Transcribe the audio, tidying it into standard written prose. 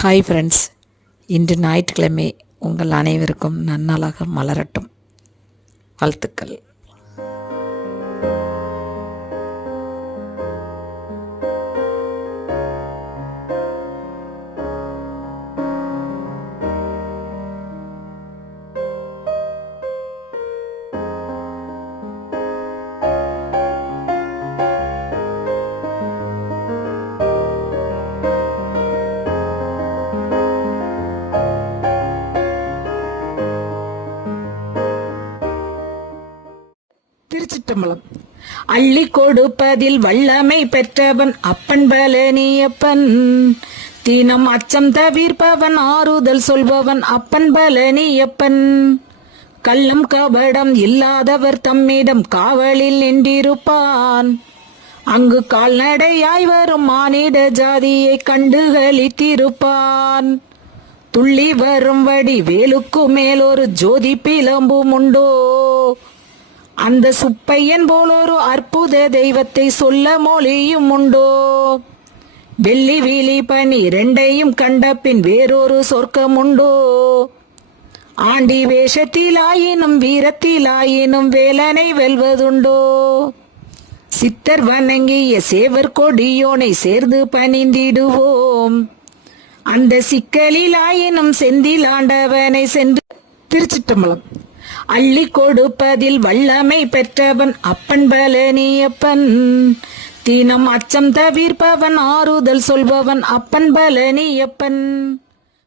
Hi friends, இன்று ஞாயிற்றுக்கிழமை உங்கள் அனைவருக்கும் நன்னாளாக மலரட்டும். வாழ்த்துக்கள். திருச்சிற்றம்பலம். அள்ளி கொடுப்பதில் வல்லமை பெற்றவன் அப்பன் பழனியப்பன். தீனம் அச்சம் தவிர்ப்பவன் ஆறுதல் சொல்பவன் அப்பன் பழனியப்பன். கள்ளம் கபடம் இல்லாதவர் தம்மிடம் காவலில் நின்றிருப்பான். அங்கு கால்நடையாய் வரும் மானிட ஜாதியை கண்டுகளித்திருப்பான். துள்ளி வரும் வடி வேலுக்கு மேலொரு ஜோதி பிளம்பும் உண்டோ. அந்த சுப்பையன் போலொரு அற்புத தெய்வத்தை சொல்ல மொழியும் உண்டோ. வெள்ளி விழி பனி இரண்டையும் கண்ட பின் வேறொரு சொர்க்கம் உண்டோ. ஆண்டி வேஷத்திலாயினும் வீரத்திலாயினும் வேலனை வெல்வதுண்டோ. சித்தர் வணங்கிய சேவர் கொடியோனை சேர்ந்து பணிந்திடுவோம். அந்த சிக்கலிலாயினும் செந்தில் ஆண்டவனை சென்று. திருச்சிற்றம்பலம். அள்ளி கொடுப்பதில் வல்லமை பெற்றவன் அப்பன் பழனியப்பன். தீனம் அச்சம் தவிர்ப்பவன் ஆறுதல் சொல்பவன் அப்பன் பழனியப்பன்.